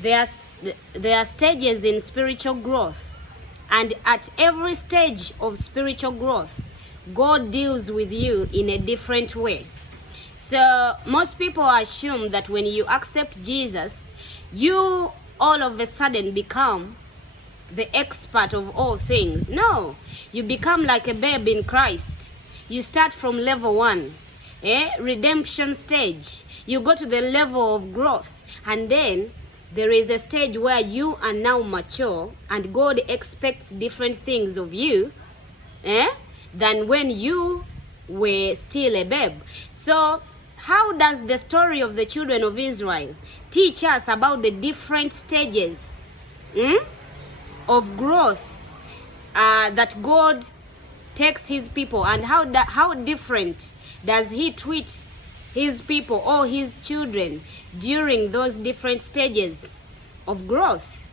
There are, there are stages in spiritual growth, and at every stage of spiritual growth, God deals with you in a different way. So most people assume that when you accept Jesus, you all of a sudden become the expert of all things. No, you become like a babe in Christ. You start from level 1, redemption stage. You go to the level of growth, and then there is a stage where you are now mature, and God expects different things of you than when you were still a babe. So how does the story of the children of Israel teach us about the different stages of growth that God takes his people, and how different does he treat his people or his children during those different stages of growth?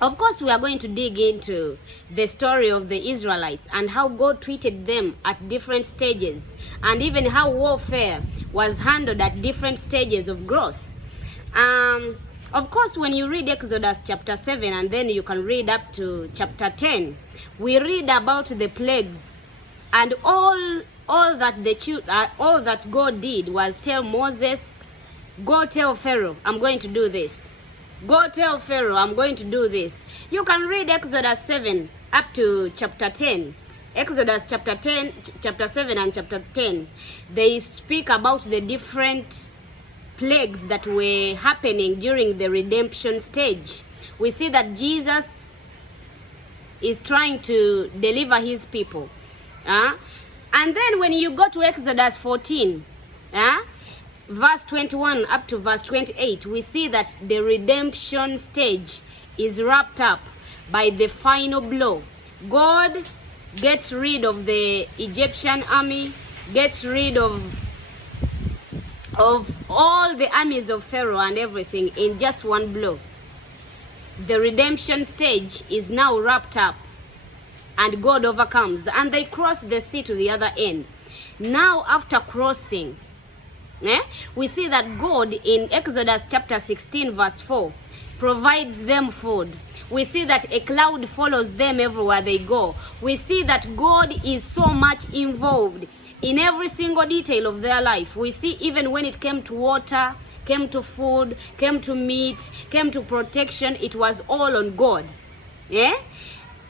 Of course, we are going to dig into the story of the Israelites and how God treated them at different stages, and even how warfare was handled at different stages of growth. Of course, when you read Exodus chapter 7, and then you can read up to chapter 10, we read about the plagues, and all that God did was tell Moses, go tell Pharaoh, I'm going to do this. Go tell Pharaoh, I'm going to do this. You can read Exodus 7 up to chapter 10. Exodus chapter 7 and chapter 10. They speak about the different plagues that were happening during the redemption stage. We see that Jesus is trying to deliver his people. And then when you go to Exodus 14, verse 21 up to verse 28, we see that the redemption stage is wrapped up by the final blow. God gets rid of the Egyptian army, gets rid of all the armies of Pharaoh and everything in just one blow. The redemption stage is now wrapped up, and God overcomes, and they cross the sea to the other end. Now after crossing, we see that God in Exodus chapter 16 verse 4 provides them food. We see that a cloud follows them everywhere they go. We see that God is so much involved in every single detail of their life. We see even when it came to water, came to food, came to meat, came to protection, it was all on God.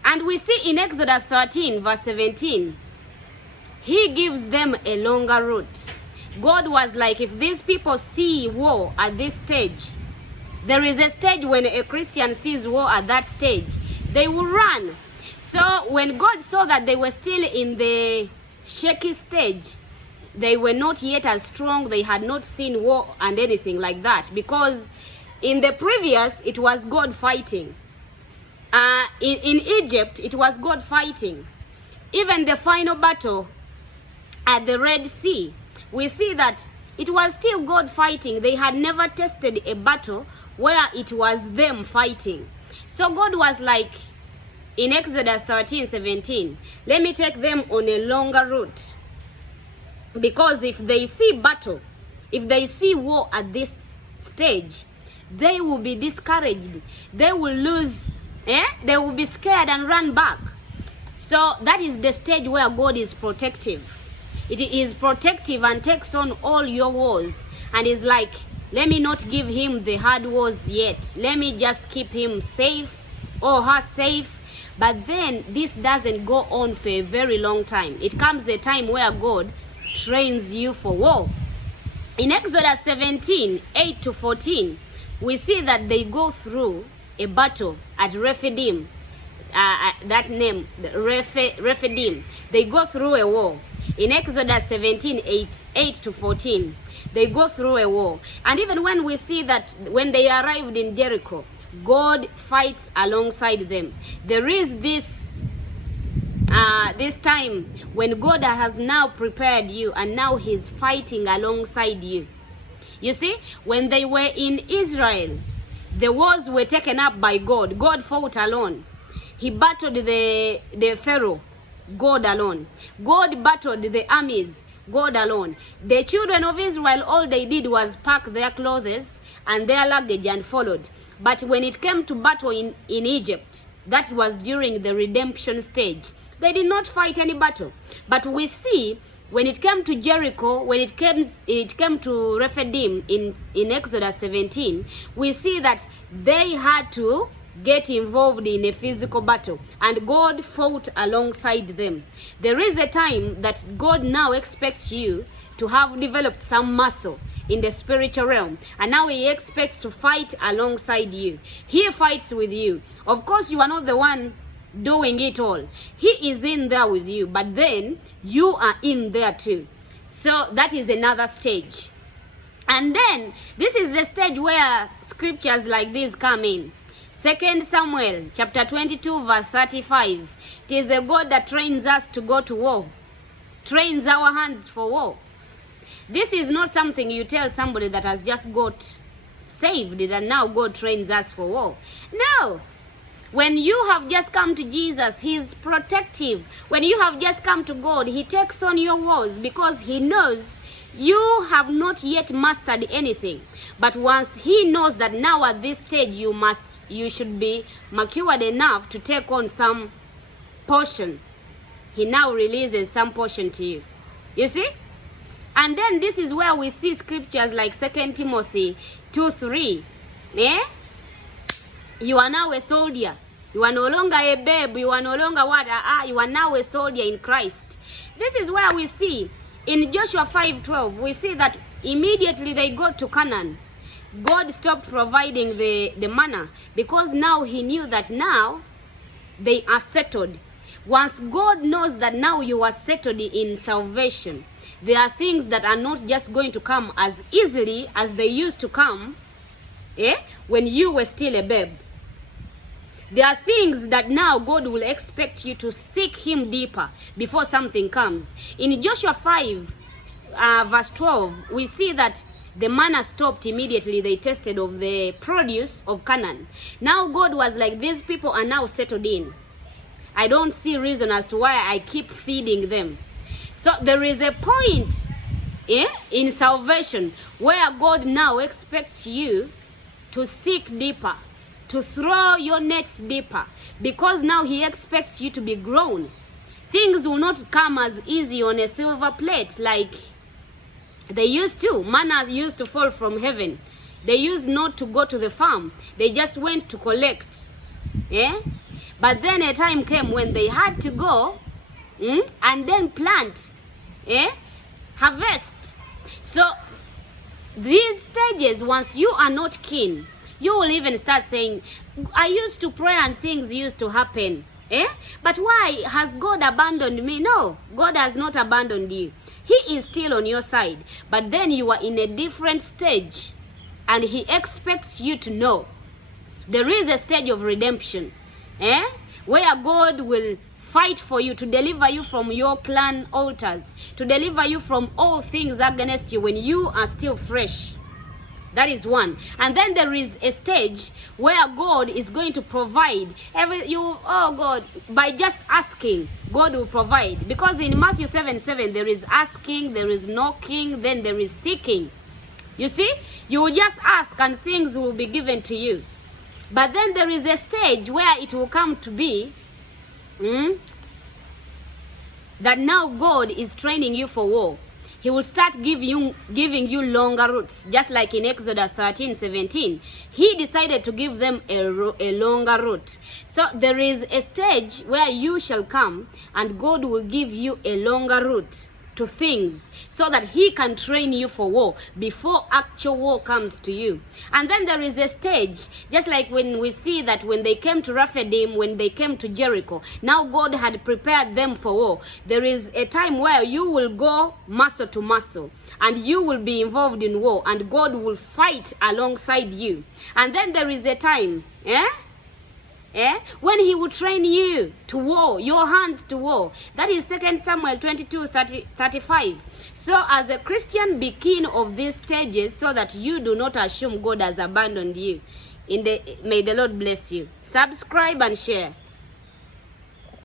And we see in Exodus 13 verse 17, he gives them a longer route. God was like, if these people see war at this stage, there is a stage when a Christian sees war at that stage, they will run. So when God saw that they were still in the shaky stage, they were not yet as strong, they had not seen war and anything like that, because in the previous, it was God fighting. In Egypt, it was God fighting. Even the final battle at the Red Sea, we see that it was still God fighting. They had never tested a battle where it was them fighting. So God was like, in Exodus 13:17, let me take them on a longer route. Because if they see battle, if they see war at this stage, they will be discouraged. They will lose. They will be scared and run back. So that is the stage where God is protective. It is protective and takes on all your wars, and is like, let me not give him the hard wars yet. Let me just keep him safe or her safe. But then this doesn't go on for a very long time. It comes a time where God trains you for war. In Exodus 17, 8 to 14, we see that they go through a battle at Rephidim. That name, Rephidim. They go through a war. In Exodus 17, 8 to 14, they go through a war. And even when we see that when they arrived in Jericho, God fights alongside them. There is this time when God has now prepared you, and now he's fighting alongside you. You see, when they were in Israel, the wars were taken up by God. God fought alone. He battled the Pharaoh, God alone. God battled the armies, God alone. The children of Israel, all they did was pack their clothes and their luggage and followed. But when it came to battle in Egypt, that was during the redemption stage, they did not fight any battle. But we see when it came to Jericho, when it came to Rephidim in Exodus 17, we see that they had to get involved in a physical battle, and God fought alongside them. There is a time that God now expects you to have developed some muscle in the spiritual realm, and now he expects to fight alongside you. He fights with you. Of course, you are not the one doing it all. He is in there with you, but then you are in there too. So that is another stage. And then this is the stage where scriptures like this come in. 2 Samuel chapter 22 verse 35. It is a God that trains us to go to war, trains our hands for war. This is not something you tell somebody that has just got saved and now God trains us for war. No. When you have just come to Jesus, he's protective. When you have just come to God, he takes on your wars because he knows you have not yet mastered anything. But once he knows that now at this stage you should be matured enough to take on some portion, he now releases some portion to you. You see? And then this is where we see scriptures like 2 Timothy 2:3. You are now a soldier. You are no longer a babe. You are no longer what? You are now a soldier in Christ. This is where we see in Joshua 5:12, we see that immediately they got to Canaan, God stopped providing the manna because now he knew that now they are settled. Once God knows that now you are settled in salvation, there are things that are not just going to come as easily as they used to come when you were still a babe. There are things that now God will expect you to seek him deeper before something comes. In Joshua 5 verse 12, we see that the manna stopped immediately. They tasted of the produce of Canaan. Now God was like, these people are now settled in. I don't see reason as to why I keep feeding them. So there is a point in salvation where God now expects you to seek deeper, to throw your nets deeper, because now he expects you to be grown. Things will not come as easy on a silver plate like they used to. Manna used to fall from heaven. They used not to go to the farm. They just went to collect. But then a time came when they had to go and then plant, harvest. So these stages, once you are not keen, you will even start saying, I used to pray and things used to happen. But why has God abandoned me? No, God has not abandoned you. He is still on your side. But then you are in a different stage, and he expects you to know there is a stage of redemption, where God will fight for you, to deliver you from your clan altars, to deliver you from all things against you when you are still fresh. That is one. And then there is a stage where God is going to provide God, by just asking, God will provide. Because in Matthew 7:7, there is asking, there is knocking, then there is seeking. You see, you will just ask and things will be given to you. But then there is a stage where it will come to be that now God is training you for war. He will start giving you longer routes, just like in Exodus 13:17. He decided to give them a longer route. So there is a stage where you shall come and God will give you a longer route to things so that he can train you for war before actual war comes to you. And then there is a stage, just like when we see that when they came to Rephidim, when they came to Jericho, now God had prepared them for war. There is a time where you will go muscle to muscle and you will be involved in war and God will fight alongside you. And then there is a time when he will train you to war, your hands to war. That is 2 Samuel 22:35. So as a Christian, be keen of these stages so that you do not assume God has abandoned you. May the Lord bless you. Subscribe and share.